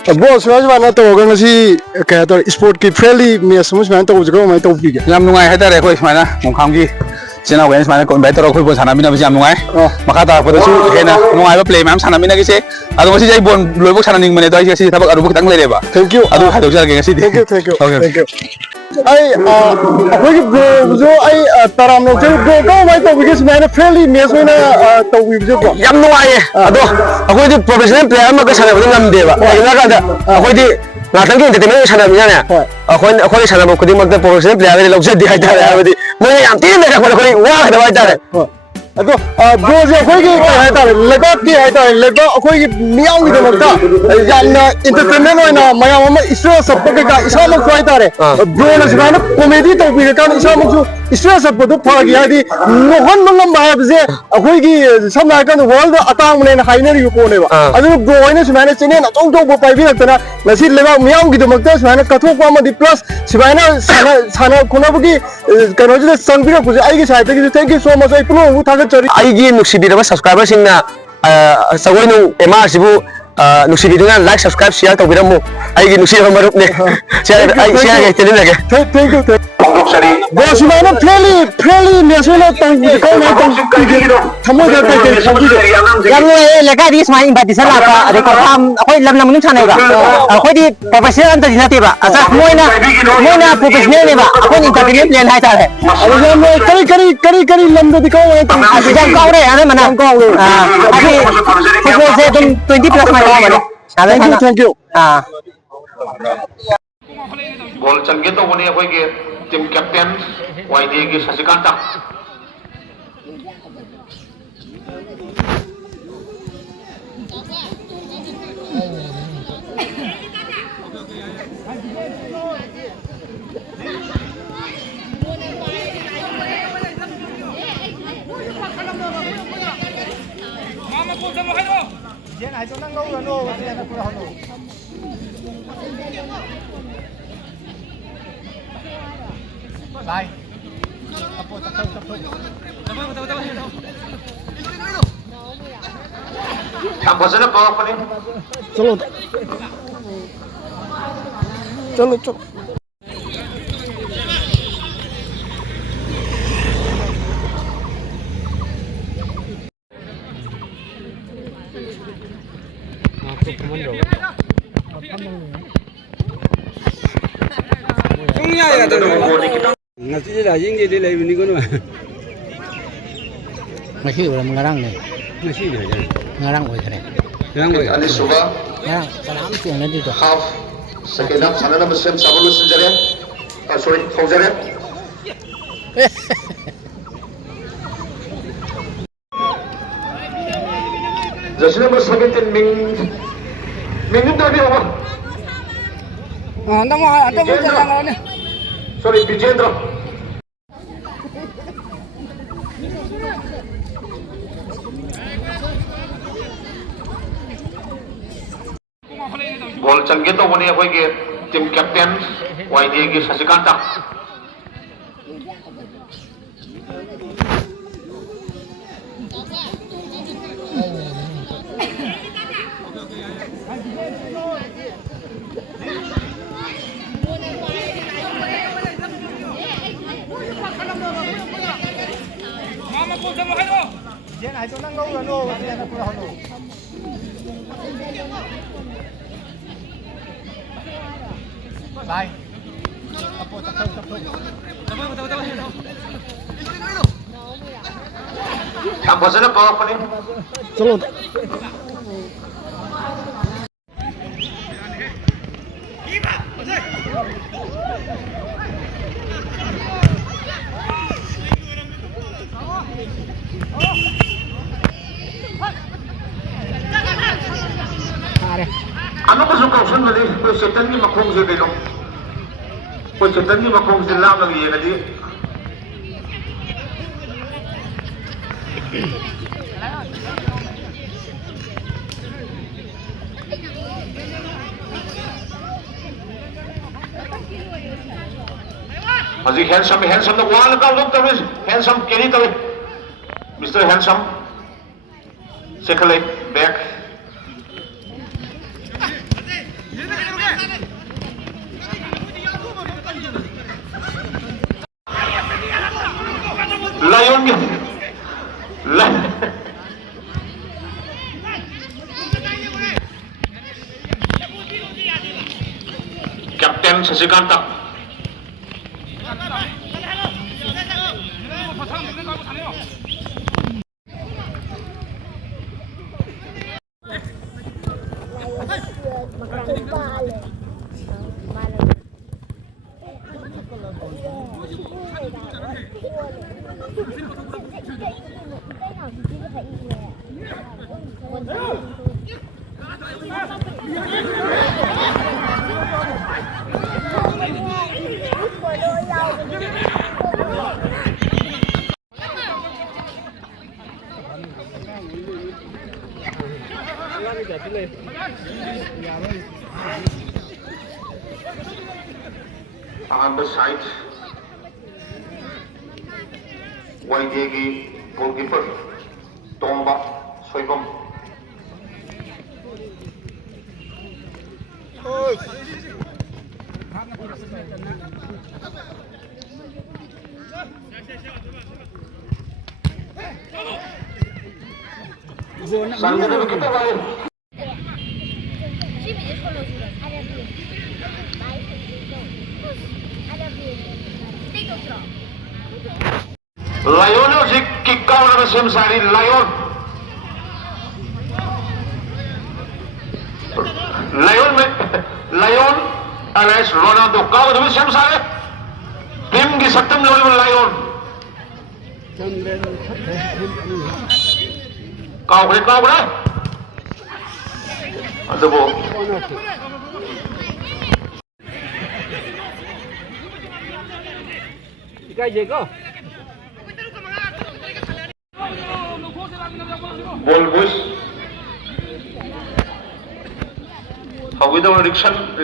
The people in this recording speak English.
Boss, मैं जो तो होगा नसी क्या तो स्पोर्ट की फ्रेंडली मैच समझ में तो उजगा मैं तो भी यम नुंगाई है तारे कोई इसमाना मुखाम की चेना वेन इसमाना कोई बेहतर कोई बोल साना बिना बिचाम नुंगाई मखा ता पता चु है ना नुंगाई बा प्ले मैम साना बिना किसे अदो मसी जाई बोन लोइबो साना निंग मने तो आई सी थबक अरुबक तंग लेरेबा थैंक यू अदो हादो जल के सी थैंक यू आई अखोई जो आई तराम नो जो को मैं तो बिकॉज़ मैंने फ्रेंडली मैच में तो भी जो यम नुंगाई अदो अखोई दी प्रोफेशनल प्लेयर मा का साना बदि ngam देबा इना का अखोई दी नाटंगी एंटरटेनमेंट साना बिना अखोई साना खुदी मक प्रोफेशनल प्लेयर लौजद दी हाइतारे हाबदी मोय याम तीन ने अखोई वा खदा हाइतारे अदो ब्रोज अखोई की हाइतारे लेबाक की हाइतारे लेबा अखोई की मियाव की दमकता यामना एंटरटेनमेंट होइना मयाम अमा स्ट्रेस सब का इसामक हाइतारे ब्रो न सुना कॉमेडी तो भी का इसामक स्ट्रेस सब तो फरक यादी नोहन मंगम बाबजे अखोई की समना का वर्ल्ड अतांग ने हाइनर यु कोनेबा अदो ब्रो होइना सुना चेने न तो तो पाइबी रखतना नसी लेबा मियाव की दमकता सुना कथोक अमदि प्लस सुना साना साना कोनबगी कनोजि संबिरक पुजे आइगी साइड की थैंक यू सो मच आई पुनो थागत चरी आइगी नुक्सिबिरबा सब्सक्राइबर सिंगना सगोइनु एमा सिबु नुक्सिबिदुना लाइक सब्सक्राइब शेयर तौबिरमु आइगी नुक्सिबा मरुपने शेयर आई शेयर के चलिन लगे थैंक यू बॉस मैंने फ्रेंडली मैसेज तंग को मैं तंग थमो जाता है यम ये लेका दी स्माइल इनविटेशन लाका रेकॉर्ड हम अखोई लम लम छानेबा अखोई दी प्रोफेशनल अंत दिनतेबा असा मोइना प्रोफेशनल नेबा अखोई इंटरटेनमेंट प्लान हाइतारे अरे मैं करी लम दे दिखाओ मैं तंग जम काउरे आने मना अभी फुटबॉल से तुम 20 प्लस में हो थैंक यू गोल चंगे तो बने कोई के टीम कैप्टन वाईडी की शशिकांत हम बजने पाव पने चलो चलो चलो ngasi la ying di lai ni ko no ngasi ulam ngarang ne ngasi na ja ngarang oi khare ngarang oi Ali Suba ngarang salam siang na dito half second half sana na sem sabulu sinjare sorry fauzare जैसे number 17 Ming तो भी होगा sorry Vijendra गोल चंगे तो बने कोई के team captain वाईडी की शशिकांत हम बजने पाव पने चलो ano ba yung kausan na din? Kung setan ni makong siya dito. Kung setan ni makong sila lang iya na di. Haji handsome na wala ka look tawis. Handsome kini tawis. Mr. Handsome. Second leg back. सन Shashikant side वाईगे goalkeeper Tomba Soibam लायोन हजिक kick out same सारी लायोन Alex Ronaldo का same सारे team की सत्तम लोग लायोन कावरे अदबो बॉल बुश हाउ विद रिक्शन